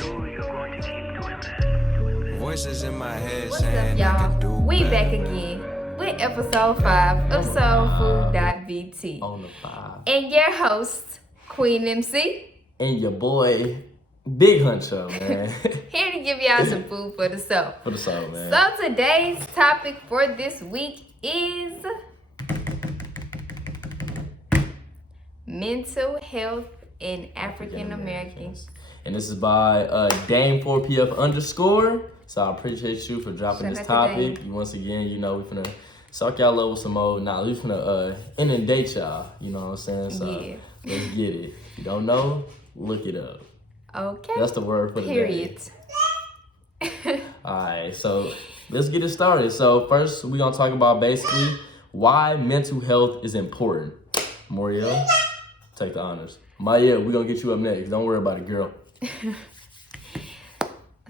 sure you're going to keep doing that? Voices in my head What's up, saying I can do y'all? We better. back again with episode 5 of soulfood.bt. On the 5. And your host, Queen MC, And your boy, Big Huncho, man. here to give y'all some food for the soul. For the soul, man. So today's topic for this week is mental health in African Americans. And this is by Dame4PF_. So I appreciate you for dropping Shout this out to topic. Dame. Once again, you know, we finna suck y'all love with some more. Nah, we finna inundate y'all. You know what I'm saying? So Yeah. let's get it. If you don't know, look it up. Okay. That's the word for the Period. Alright, so let's get it started. So first, we're gonna talk about basically why mental health is important. Moriel, take the honors. Maya, we're gonna get you up next. Don't worry about it, girl.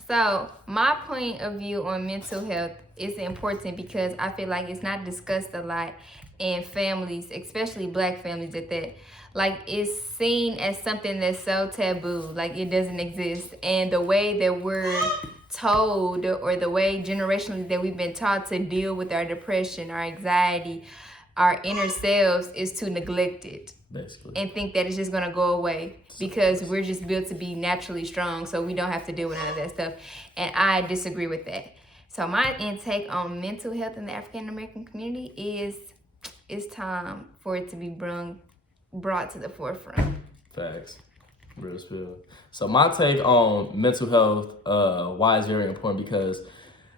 So my point of view on mental health is important because I feel like it's not discussed a lot in families, especially Black families at that. Like, it's seen as something that's so taboo, like it doesn't exist. And the way that we're told, or the way generationally that we've been taught to deal with our depression, our anxiety, our inner selves, is to neglect it. Basically. And think that it's just gonna go away because we're just built to be naturally strong, so we don't have to deal with none of that stuff. And I disagree with that. So my intake on mental health in the African American community is it's time for it to be brought to the forefront. Facts. Real spill. So my take on mental health, why it's very important, because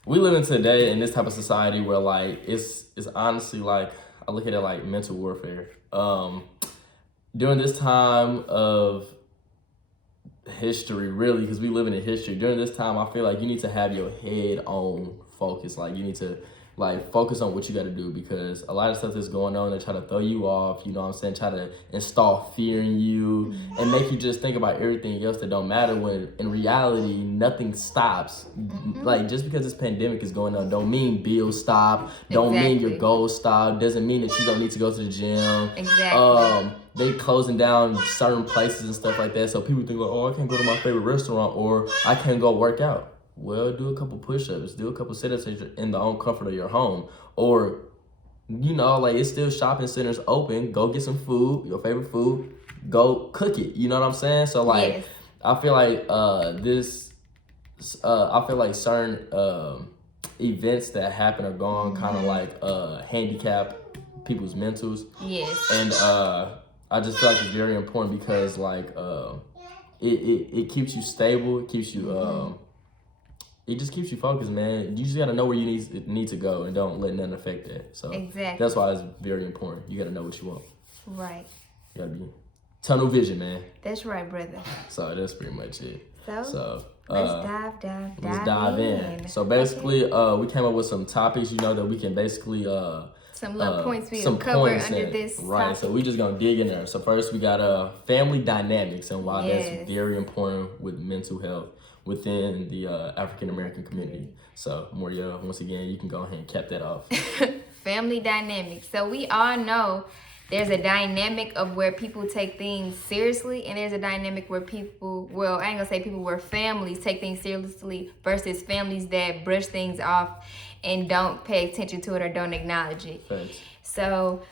we live in today in this type of society where like it's honestly like I look at it like mental warfare. During this time of history, really, because we live in history, during this time, I feel like you need to have your head on focus. Like, you need to, like, focus on what you got to do, because a lot of stuff that's going on, they try to throw you off, you know what I'm saying, try to install fear in you and make you just think about everything else that don't matter, when in reality, nothing stops. Like, just because this pandemic is going on, don't mean bills stop, don't mean your goals stop, doesn't mean that you don't need to go to the gym. Exactly. They closing down certain places and stuff like that, so people think like, oh, I can't go to my favorite restaurant, or I can't go work out. Well, do a couple push-ups, do a couple sit-ups in the own comfort of your home, or, you know, like, it's still shopping centers open. Go get some food, your favorite food, go cook it. You know what I'm saying? So like, Yes. I feel like I feel like certain events that happen are going kind of like handicap people's mentals. Yes. And I just feel like it's very important because like it keeps you stable, it keeps you it just keeps you focused, man. You just gotta know where you need to go, and don't let nothing affect that. So Exactly. that's why it's very important. You gotta know what you want. Right. You gotta be tunnel vision, man. That's right, brother. So that's pretty much it. So, Let's dive in. So basically, we came up with some topics, you know, that we can basically some little points we some cover points under in. this Right, topic. so we just gonna dig in there. So first we got family dynamics and why Yes. that's very important with mental health within the African American community. So Moria, once again, you can go ahead and cap that off. Family dynamics. So we all know there's a dynamic of where people take things seriously, and there's a dynamic where people, well, I ain't gonna say people, where families take things seriously versus families that brush things off and don't pay attention to it or don't acknowledge it. Thanks. So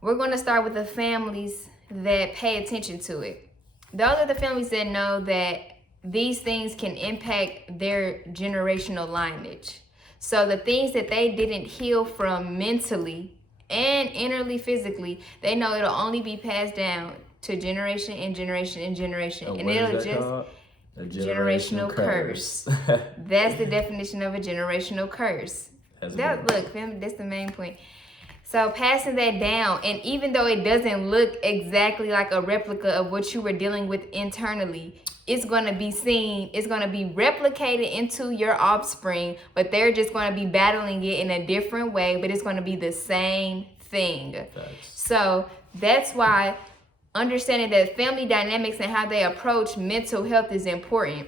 we're gonna start with the families that pay attention to it. Those are the families that know that these things can impact their generational lineage. So the things that they didn't heal from mentally and innerly, physically, they know it'll only be passed down to generation and generation and generation. And what it'll is that just called? A generational curse. That's the definition of a generational curse. Look, family, that's the main point. So passing that down, and even though it doesn't look exactly like a replica of what you were dealing with internally, it's going to be seen, it's going to be replicated into your offspring, but they're just going to be battling it in a different way, but it's going to be the same thing. Thanks. So that's why understanding that family dynamics and how they approach mental health is important.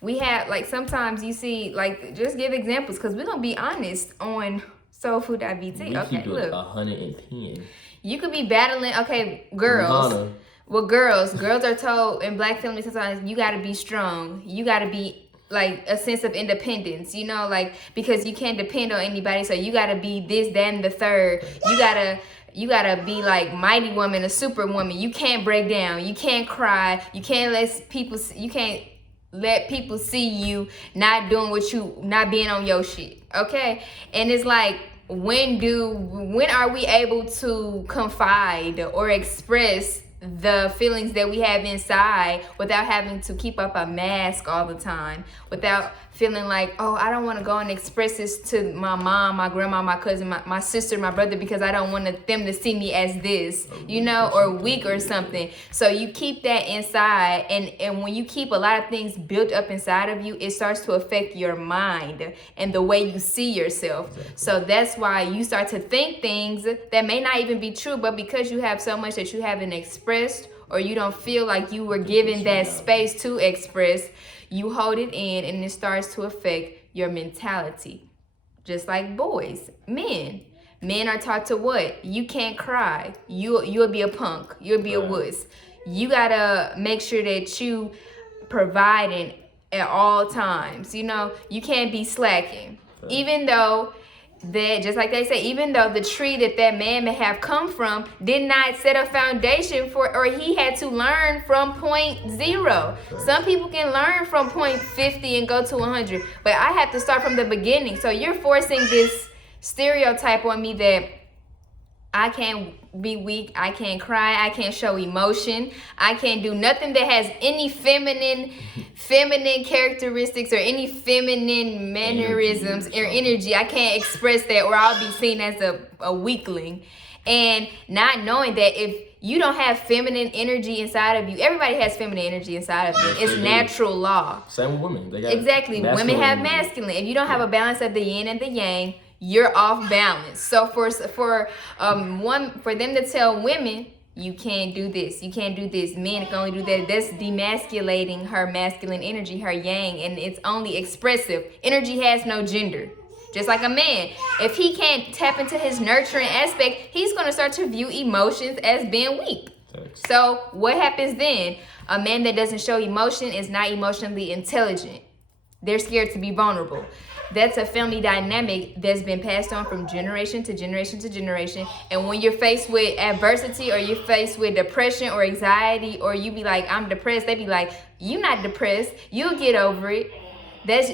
We have, like, sometimes you see, like, just give examples, because we're going to be honest on soulfood.bt. We Okay, keep it look. 110. You could be battling, okay, girls. Well, girls are told in black families sometimes you gotta be strong. You gotta be like a sense of independence, you know, like because you can't depend on anybody. So you gotta be this, that, and the third. You gotta be like mighty woman, a superwoman. You can't break down. You can't cry. You can't let people see you not doing not being on your shit. Okay? And it's like, when are we able to confide or express the feelings that we have inside without having to keep up a mask all the time, without feeling like, oh, I don't want to go and express this to my mom, my grandma, my cousin, my sister, my brother, because I don't want them to see me as this, you know, or weak or something. So you keep that inside, and when you keep a lot of things built up inside of you, it starts to affect your mind and the way you see yourself. Exactly. So that's why you start to think things that may not even be true, but because you have so much that you haven't expressed, or you don't feel like you were given that space to express, you hold it in, and it starts to affect your mentality. Just like boys, men are taught to what? You can't cry. You'll be a punk. You'll be a wuss. You gotta make sure that you providing at all times. You know, you can't be slacking. Even though that, just like they say, even though the tree that man may have come from did not set a foundation for, or he had to learn from point 0. Some people can learn from point 50 and go to 100, but I have to start from the beginning. So you're forcing this stereotype on me that I can't be weak, I can't cry, I can't show emotion, I can't do nothing that has any feminine characteristics or any feminine mannerisms or energy. I can't express that, or I'll be seen as a weakling. And not knowing that if you don't have feminine energy inside of you, everybody has feminine energy inside of them. It's natural law. Same with women. They got exactly. Women have masculine. If you don't have a balance of the yin and the yang, you're off balance. So for them to tell women, you can't do this, you can't do this, men can only do that, that's demasculating her masculine energy, her yang, and it's only expressive. Energy has no gender. Just like a man, if he can't tap into his nurturing aspect, he's going to start to view emotions as being weak. Thanks. So what happens then? A man that doesn't show emotion is not emotionally intelligent. They're scared to be vulnerable. That's a family dynamic that's been passed on from generation to generation to generation. And when you're faced with adversity, or you're faced with depression or anxiety, or you be like, I'm depressed, they be like, you're not depressed, you'll get over it.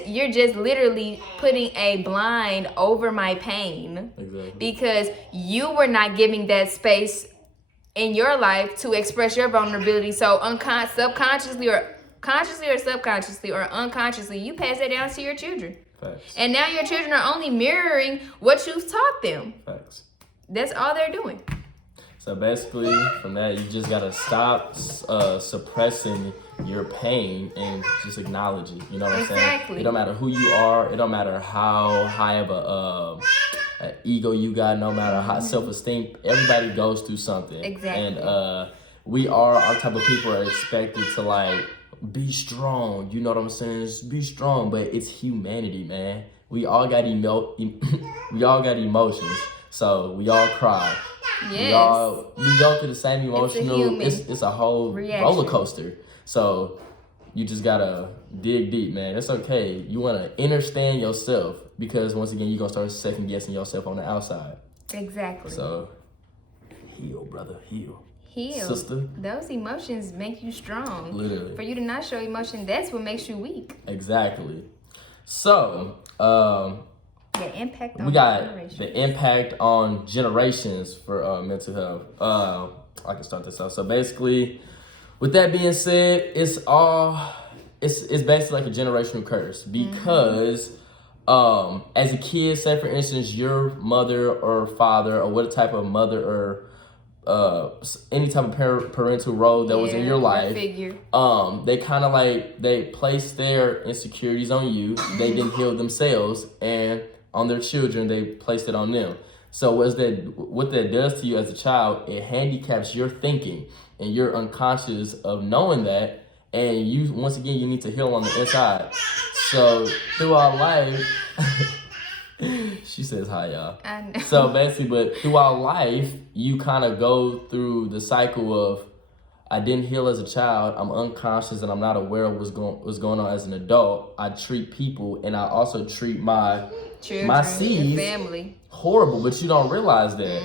You're just literally putting a blind over my pain. Exactly. Because you were not giving that space in your life to express your vulnerability. So subconsciously or consciously or subconsciously or unconsciously, you pass that down to your children. Facts. And now your children are only mirroring what you've taught them. Facts. That's all they're doing. So basically, from that, you just gotta stop suppressing your pain and just acknowledge it. You know what I'm saying? It don't matter who you are. It don't matter how high of an ego you got. No matter how self-esteem. Everybody goes through something. Exactly. And our type of people are expected to like be strong. You know what I'm saying? Just be strong. But it's humanity, man. We all got we all got emotions. So we all cry. Yes. We go through the same emotional. It's a whole roller coaster. So you just gotta dig deep, man. It's okay. You wanna understand yourself, because once again, you're gonna start second guessing yourself on the outside. Exactly. So heal, brother, heal. Heal. Sister. Those emotions make you strong. Literally. For you to not show emotion, that's what makes you weak. Exactly. So, the impact on we got generations. The impact on generations for mental health. I can start this out. So basically, with that being said, it's basically like a generational curse, because as a kid, say for instance, your mother or father, or what type of mother or any type of parental role that was in your life, figure. They kind of like, they placed their insecurities on you. They didn't heal themselves, and on their children, they placed it on them. So what that does to you as a child, it handicaps your thinking, and you're unconscious of knowing that, and you, once again, you need to heal on the inside. So throughout life, she says hi, y'all. I know. So basically, but throughout life, you kind of go through the cycle of, I didn't heal as a child. I'm unconscious and I'm not aware of what's going on as an adult. I treat people and I also treat my Children, seeds family horrible, but you don't realize that.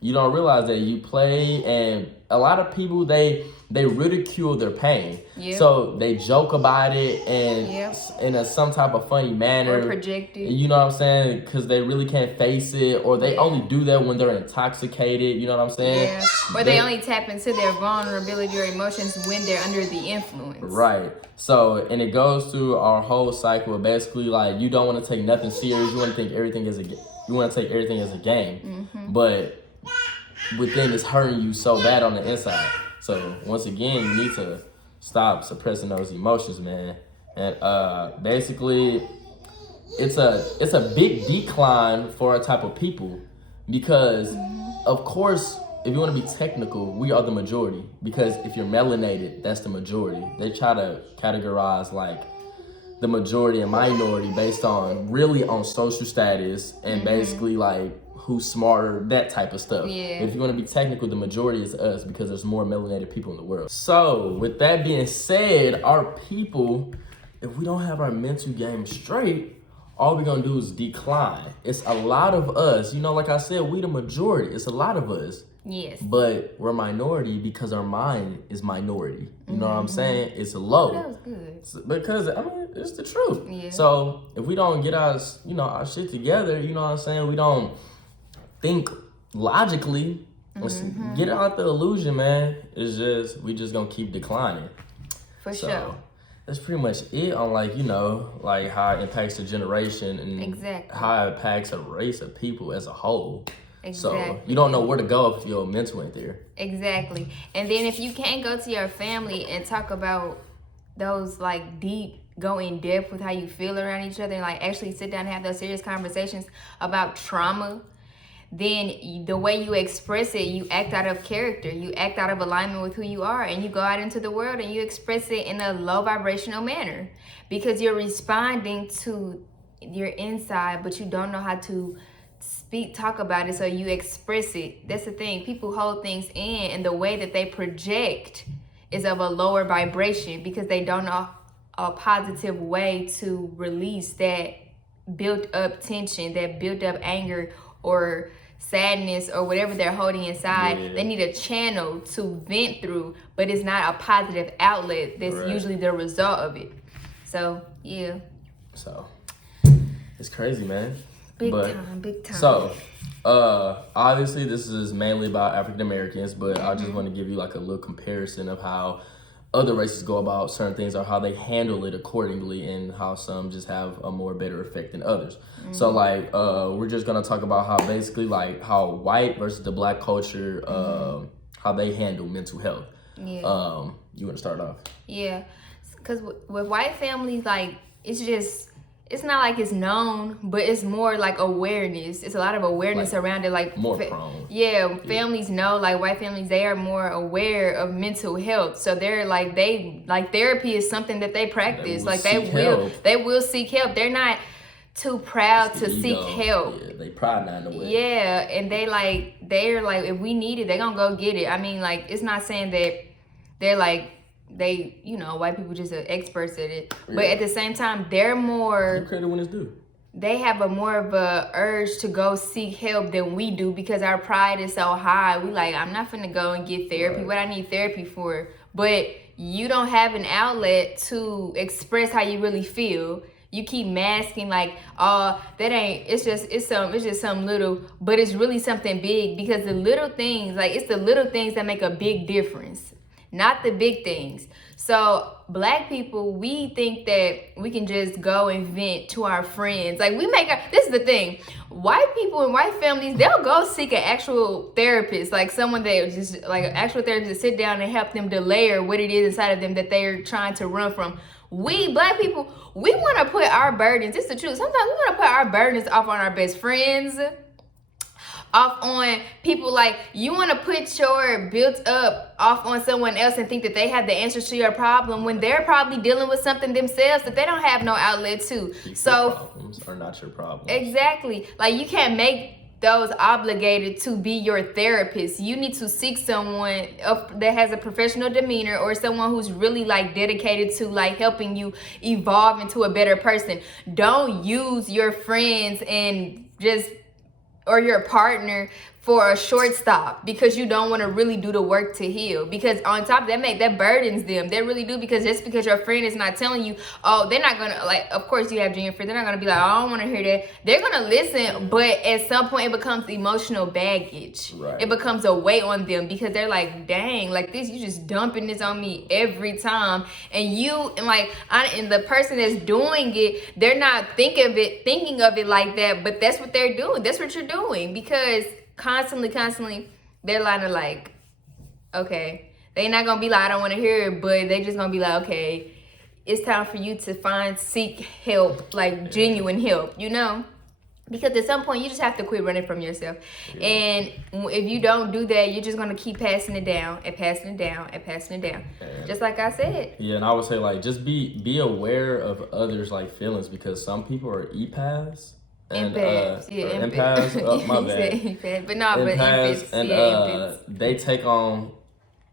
You don't realize that you play, and a lot of people they ridicule their pain. Yep. So they joke about it and Yep. in some type of funny manner. or project it. You know what I'm saying? Because they really can't face it, or they only do that when they're intoxicated. You know what I'm saying? Yeah. Or they only tap into their vulnerability or emotions when they're under the influence. Right. So, and it goes through our whole cycle of basically like you don't want to take nothing serious. You want to take everything as a game. But within it's hurting you so bad on the inside. So once again, you need to stop suppressing those emotions, man. And basically, it's a big decline for our type of people because, of course, if you want to be technical, we are the majority. Because if you're melanated, that's the majority. They try to categorize like the majority and minority based on social status and basically like who's smarter, that type of stuff. Yeah. If you want to be technical, the majority is us because there's more melanated people in the world. So with that being said, our people, if we don't have our mental game straight, all we're gonna do is decline. It's a lot of us. You know, like I said, we the majority. It's a lot of us. Yes. But we're minority because our mind is minority. You know what I'm saying? It's low. That was good. Because I mean, it's the truth. Yeah. So if we don't get our shit together, you know what I'm saying? We don't think logically. Let's get out the illusion, man. It's just we just gonna keep declining. For sure. That's pretty much it on like how it impacts the generation and Exactly. how it impacts a race of people as a whole. Exactly. So you don't know where to go if your mental ain't there. Exactly. And then if you can't go to your family and talk about those like deep, go in depth with how you feel around each other and like actually sit down and have those serious conversations about trauma, then the way you express it, you act out of character, you act out of alignment with who you are, and you go out into the world and you express it in a low vibrational manner because you're responding to your inside, but you don't know how to talk about it, so you express it. That's the thing. People hold things in, and the way that they project is of a lower vibration because they don't know a positive way to release that built up tension, that built up anger or sadness or whatever they're holding inside. Yeah. They need a channel to vent through, but it's not a positive outlet. That's usually the result of it. So yeah. So it's crazy, man. Big time. So, obviously this is mainly about African Americans, but I just want to give you like a little comparison of how other races go about certain things or how they handle it accordingly and how some just have a more better effect than others. So like, we're just going to talk about how basically like how white versus the black culture, how they handle mental health. Yeah. You want to start off? Yeah. Because with white families, like, it's not like it's known, but it's more like awareness. It's a lot of awareness around it. Like more prone. Yeah, families know, like white families, they are more aware of mental health. So they're like, therapy is something that they practice. They will seek help. They're not too proud to seek help. Yeah, they pride not in the way. Yeah, and they're like, if we need it, they're gonna go get it. I mean, like, it's not saying that they're like, white people just are experts at it. Yeah. But at the same time, they're more... You credit when it's due. They have a more of a urge to go seek help than we do because our pride is so high. We like, I'm not finna go and get therapy. Right. What I need therapy for? But you don't have an outlet to express how you really feel. You keep masking like, oh, that ain't, it's just something little, but it's really something big because the little things, like it's the little things that make a big difference. Not the big things. So black people, we think that we can just go and vent to our friends. Like this is the thing. White people and white families, they'll go seek an actual therapist, like someone that just like an actual therapist to sit down and help them to layer what it is inside of them that they're trying to run from. We black people, we want to put our burdens, it's the truth. Sometimes we want to put our burdens off on our best friends, off on people. Like, you want to put your built up off on someone else and think that they have the answers to your problem when they're probably dealing with something themselves that they don't have no outlet to. So problems are not your problem. Exactly. Like, you can't make those obligated to be your therapist. You need to seek someone that has a professional demeanor, or someone who's really like dedicated to like helping you evolve into a better person. Don't use your friends and just, or your partner, for a short stop because you don't want to really do the work to heal. Because on top of that burdens them. They really do, because just because your friend is not telling you, oh, they're not gonna, like, of course you have genuine friends, they're not gonna be like, oh, I don't want to hear that. They're gonna listen, but at some point it becomes emotional baggage. Right. It becomes a weight on them, because they're like, dang, like this, you just dumping this on me every time. And and the person that's doing it, they're not thinking of it like that, but that's what they're doing. That's what you're doing, because constantly they're like, okay, they're not gonna be like, I don't want to hear it, but they just gonna be like, okay, it's time for you to seek help, like genuine help, because at some point you just have to quit running from yourself. And if you don't do that, you're just gonna keep passing it down and passing it down and passing it down, just like I said. Yeah, and I would say like just be aware of others' like feelings, because some people are empaths. And empaths. Oh, my bad. Empaths, but empaths, and they take on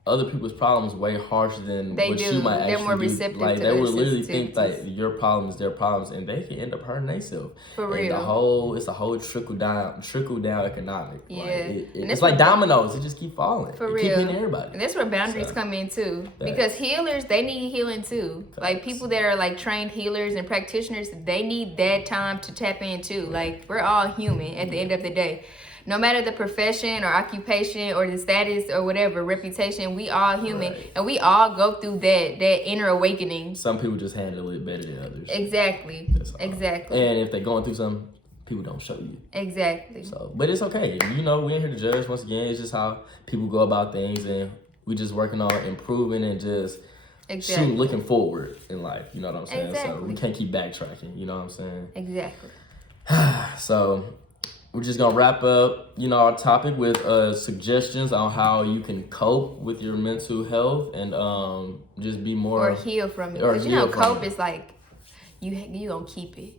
other people's problems way harsher than what you might actually They're more receptive do. Like to they would their literally think sensitivities. that your problem is their problems, and they can end up hurting themselves. For real. It's a whole trickle down economic. Yeah, It's like dominoes. It just keep falling. For it real. Keep hitting everybody. And that's where boundaries come in too. Because healers, they need healing too. Facts. Like people that are like trained healers and practitioners, they need that time to tap in too. Like we're all human at the end of the day. No matter the profession or occupation or the status or whatever, reputation, we all human. Right. And we all go through that inner awakening. Some people just handle it better than others. Exactly. That's all. Exactly. And if they're going through something, people don't show you. Exactly. So, but it's okay. We ain't here to judge. Once again, it's just how people go about things, and we just working on improving and just looking forward in life. You know what I'm saying? Exactly. So we can't keep backtracking. You know what I'm saying? Exactly. So we're just gonna wrap up, our topic with suggestions on how you can cope with your mental health and just be more or heal from it. or Because heal from cope it. is like you gonna keep it.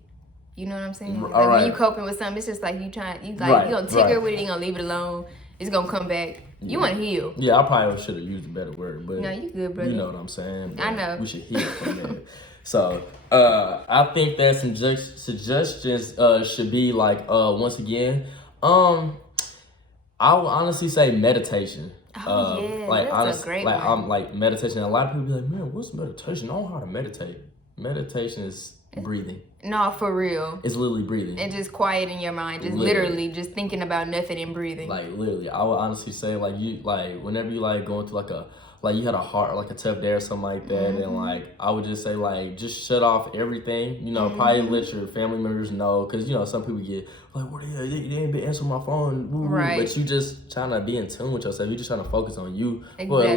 You know what I'm saying? All Like right. when you coping with something, it's just like you Right, gonna tinker right. with it, you gonna leave it alone. It's gonna come back. You wanna heal. Yeah, I probably should have used a better word, but No, you good, brother. you know what I'm saying. I know. We should heal from that. So I think that some suggestions should be like once again, I would honestly say meditation. Oh, yeah, like that's honestly, a great like one. I'm like meditation. A lot of people be like, man, what's meditation? I don't know how to meditate. Meditation is breathing. No, for real. It's literally breathing. And just quiet in your mind. Just literally just thinking about nothing and breathing. Like literally, I would honestly say like you like whenever you like going through like you had a tough day or something like that, and like I would just say like just shut off everything. Probably let your family members know, because some people get like, what they ain't been answering my phone, Right. But you just trying to be in tune with yourself. You just trying to focus on you for Exactly.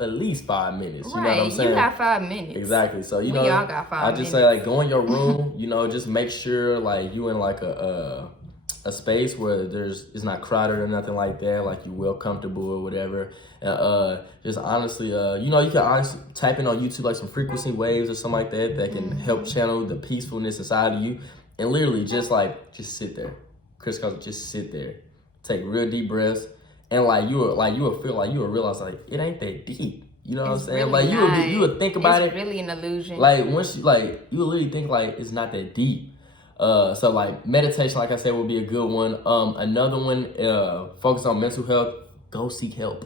at least 5 minutes. You know right. what I'm saying? You got 5 minutes. Exactly. So We all got 5 I just minutes. say like go in your room. Just make sure like you in like a space where it's not crowded or nothing like that. Like you well comfortable or whatever. Just honestly, you can honestly type in on YouTube like some frequency waves or something like that can help channel the peacefulness inside of you, and literally just sit there. Chris calls it just sit there, take real deep breaths, and you will feel like you will realize like it ain't that deep. You know what I'm saying? Really like you would think about it's it. really an illusion. Like once you you will literally think like it's not that deep. So like meditation, like I said, would be a good one. Another one, focus on mental health. Go seek help.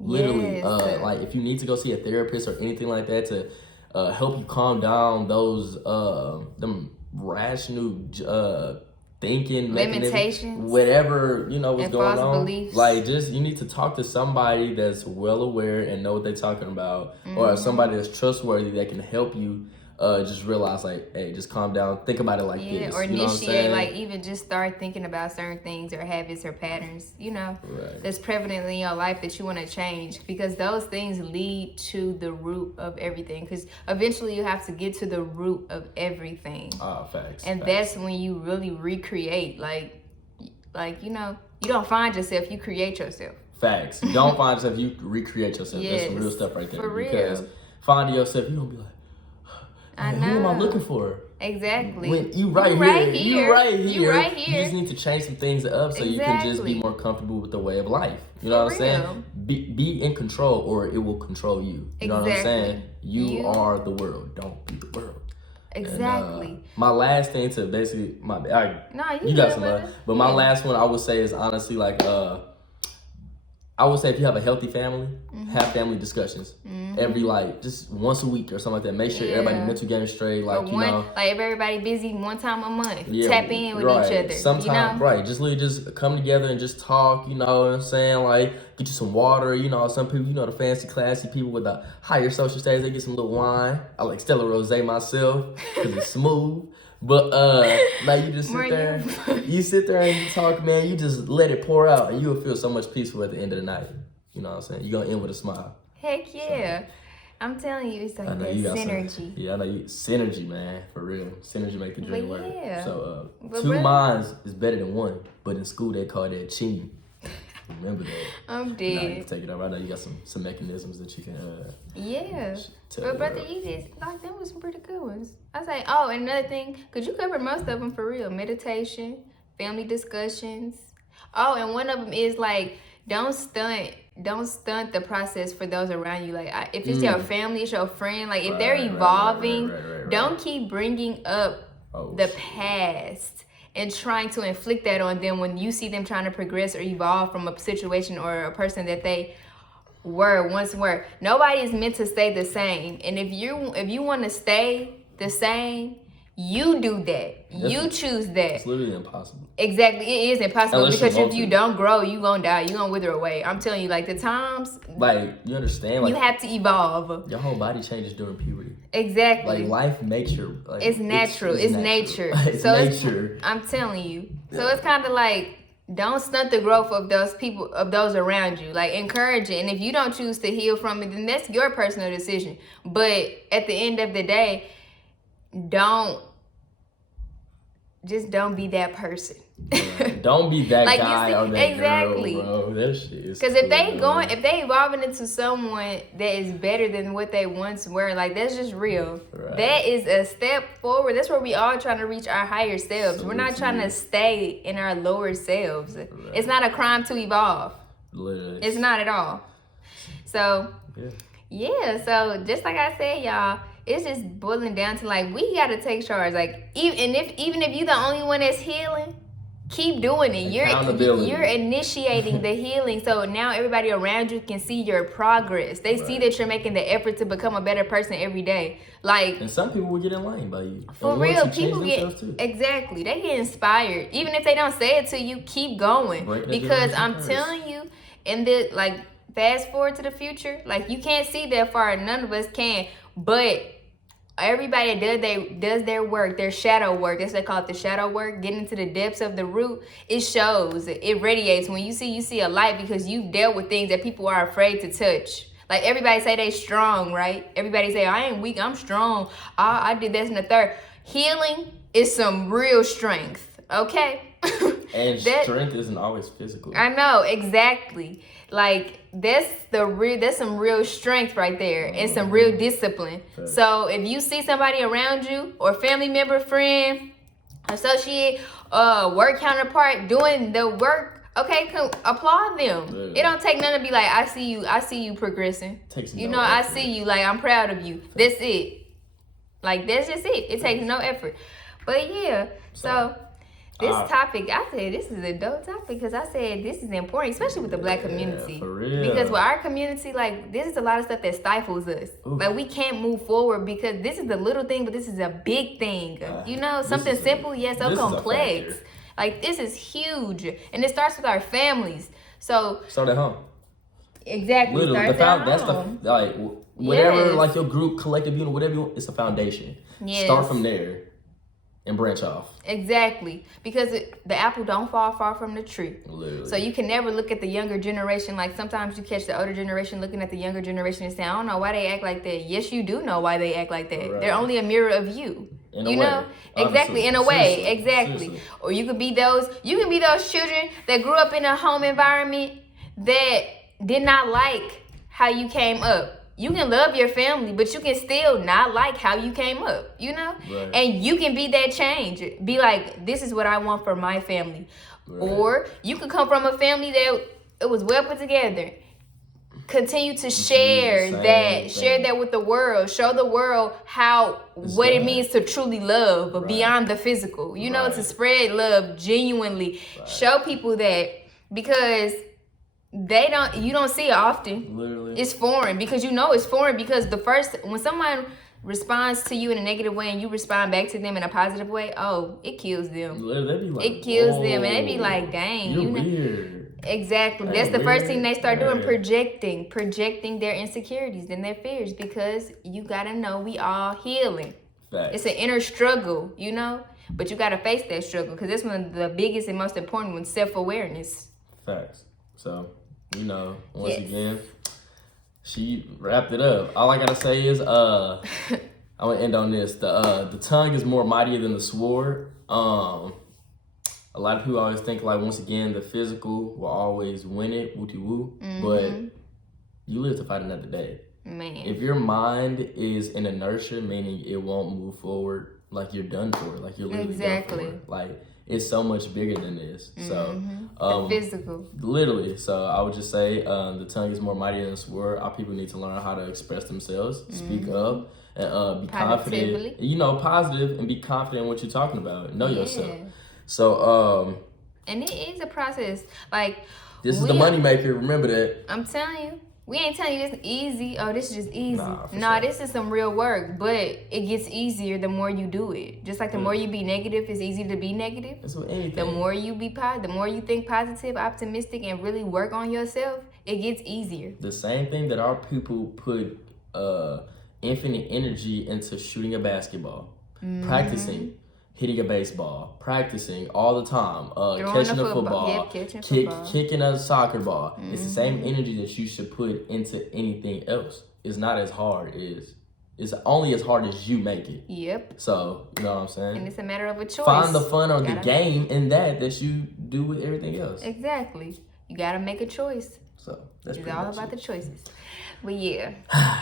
Literally, Yes. like if you need to go see a therapist or anything like that to help you calm down those them rational thinking Limitations. whatever what's And going false on. beliefs. Like just you need to talk to somebody that's well aware and know what they're talking about, or somebody that's trustworthy that can help you. Just realize like, hey, just calm down. Think about it like this. Or you know what I'm initiate, saying? like even just start thinking about certain things or habits or patterns, Right. that's prevalent in your life that you want to change, because those things lead to the root of everything. Because eventually you have to get to the root of everything, Facts. and facts. that's when you really recreate. You don't find yourself, you create yourself. Facts. You don't find yourself, you recreate yourself. That's some real Yes, stuff right there. for real. Because finding yourself, you're gonna be like, I Like, who am I know. looking for? Exactly. When you You right right here. here. You right You here. right You here. just need to change some things up so you can just be Exactly. more comfortable with the way of life. You know what I'm saying? real. Be in control or it will control you. You know what I'm saying? Exactly. You are the world. Don't be the world. Exactly. And, my last thing to basically No, you got good some with love, it. but my last one I would say is honestly like I would say if you have a healthy family, have family discussions every like just once a week or something like that. Make sure everybody mental game straight, like Or like if everybody busy, one time a month, tap in with each other. Sometimes, just literally just come together and just talk. You know what I'm saying? Like get you some water. You know, some people, the fancy, classy people with the higher social status, they get some little wine. I like Stella Rosé myself because it's smooth. But like you just sit there, you sit there and you talk, man. You just let it pour out, and you will feel so much peaceful at the end of the night. You know what I'm saying? You're gonna end with a smile. Heck yeah. So, I'm telling you, it's like that synergy. I know synergy, man, for real. Synergy make the dream work. So two really, minds is better than one, but in school they call that cheating. Remember that. I'm dead. Now you can take it over. I know you got some mechanisms that you can But brother, you just like them was some pretty good ones. I say, oh, and another thing, cause you covered most of them for real. Meditation, family discussions. Oh, and one of them is like, don't stunt the process for those around you. Like if it's your family, it's your friend, like if they're evolving, don't keep bringing up the past and trying to inflict that on them when you see them trying to progress or evolve from a situation or a person that they once were. Nobody is meant to stay the same. And if you want to stay the same, you do that. You choose that. It's literally impossible. Exactly. It is impossible. Unless because if you don't grow, you gonna die. You gonna wither away. I'm telling you, like the times, like you understand, like you have to evolve. Your whole body changes during puberty. Exactly. Like life, nature. Like, it's natural. It's nature. It's nature. I'm telling you. So it's kind of like, don't stunt the growth of those people, of those around you. Like encourage it. And if you don't choose to heal from it, then that's your personal decision. But at the end of the day, don't be that person. Don't be that like guy or that girl, bro. That shit is because if they evolving into someone that is better than what they once were, like that's just real. That is a step forward. That's where we all trying to reach our higher selves. We're not trying to stay in our lower selves. It's not a crime to evolve. Literally. It's not at all. So so just like I said, y'all, it's just boiling down to like we gotta take charge. Like even if you're the only one that's healing, keep doing it. You're initiating the healing. So now everybody around you can see your progress. They see that you're making the effort to become a better person every day. Like, and some people will get in line by you. For real, people get exactly. They get inspired. Even if they don't say it to you, keep going. Because I'm telling you, like fast forward to the future, like you can't see that far. None of us can. But everybody that does their work, their shadow work, that's what they call it, the shadow work, getting into the depths of the root, it shows, it radiates. When you see a light because you've dealt with things that people are afraid to touch. Like everybody say they strong, right? Everybody say, I ain't weak, I'm strong. I did this and the third. Healing is some real strength, okay? And strength isn't always physical. I know, exactly. Like that's some real strength right there and some real discipline. So if you see somebody around you or family member, friend, associate, work counterpart doing the work, okay, applaud them. It don't take none to be like, I see you progressing. I see you, like I'm proud of you. That's it. Like that's just it. It takes no effort. But yeah, so this topic, I said this is a dope topic because I said this is important, especially with the Black community. For real. Because with our community, like this is a lot of stuff that stifles us. Ooh. Like we can't move forward because this is the little thing, but this is a big thing. Something simple, yet so complex. Like this is huge, and it starts with our families. So start at home. Exactly. Literally, that's like whatever, like your group, collective unit, whatever it's a foundation. Yes. Start from there. And branch off. Exactly. Because the apple don't fall far from the tree. Literally. So you can never look at the younger generation. Like sometimes you catch the older generation looking at the younger generation and say, I don't know why they act like that. Yes, you do know why they act like that. Right. They're only a mirror of you. In a way. Exactly. In a way. Exactly. Seriously. Or you can be those children that grew up in a home environment that did not like how you came up. you can love your family, but you can still not like how you came up, you know? Right. And you can be that change. Be like, this is what I want for my family. Right. Or you could come from a family that it was well put together. Continue to share that with the world. Show the world what it means to truly love, but beyond the physical. You know, to spread love genuinely. Right. Show people that, because you don't see it often. Literally. It's foreign, because you know it's foreign, because when someone responds to you in a negative way and you respond back to them in a positive way, it kills them. Literally, they be like, it kills them, and they be like, dang, you're know. Weird. Exactly. That's the first thing they start doing, projecting their insecurities and their fears, because you gotta know we all healing. Facts. It's an inner struggle, you know, but you gotta face that struggle, because that's one of the biggest and most important ones, self-awareness. Facts. So, you know, once again, she wrapped it up. All I gotta say is, I'm gonna end on this. The tongue is more mightier than the sword. A lot of people always think, like, once again, the physical will always win it, woo-woo. But you live to fight another day. Man. If your mind is in inertia, meaning it won't move forward, like you're done for, like you're literally done for. Like, it's so much bigger than this. So, the physical. Literally. So I would just say the tongue is more mighty than the sword. Our people need to learn how to express themselves, speak up, and be confident. You know, positive, and be confident in what you're talking about. Know yourself. So, and it is a process. Like, this is the money maker. Remember that. I'm telling you. We ain't telling you it's easy. Oh, this is just easy. Nah, this is some real work. But it gets easier the more you do it. Just like the more you be negative, it's easy to be negative. That's what anything. The more you be the more you think positive, optimistic, and really work on yourself, it gets easier. The same thing that our people put infinite energy into shooting a basketball, practicing, hitting a baseball, practicing all the time, catching a football, kicking a soccer ball. It's the same energy that you should put into anything else. It's not as hard. It's only as hard as you make it. Yep. So, you know what I'm saying? And it's a matter of a choice. Find the fun or the game in that you do with everything else. Exactly. You got to make a choice. So, that's it's all about the choices. But yeah.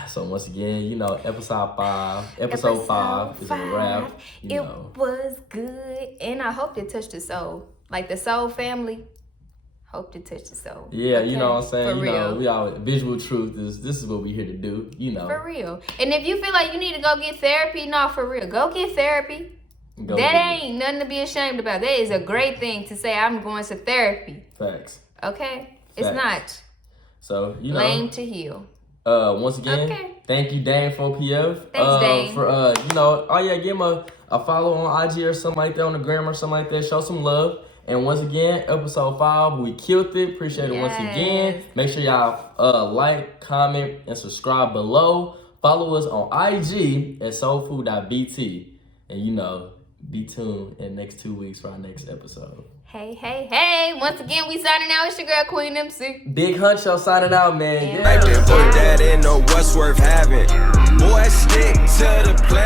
So once again, you know, episode 5 is a wrap. It was good, and I hope it touched the soul. Like the soul family, hope it touched the soul. Yeah, okay. You know what I'm saying? For you real. Know, we all visual truth this is what we're here to do, you know. For real. And if you feel like you need to go get therapy, no, for real, go get therapy. That ain't nothing to be ashamed about. That is a great thing to say, I'm going to therapy. Facts. Okay? It's not. So, you know. Lame to heal. Once again, thank you, Dane, for PF. Thanks, Dane. For, you know, give him a follow on IG or something like that, on the gram or something like that. Show some love. And once again, episode 5, we killed it. Appreciate it once again. Make sure y'all like, comment, and subscribe below. Follow us on IG at soulfood.bt. And, you know, be tuned in the next 2 weeks for our next episode. Hey. Once again, we signing out. It's your girl, Queen MC. Big Huncho signing out, man. I can put that in, know what's worth having. Boy, stick to the plan.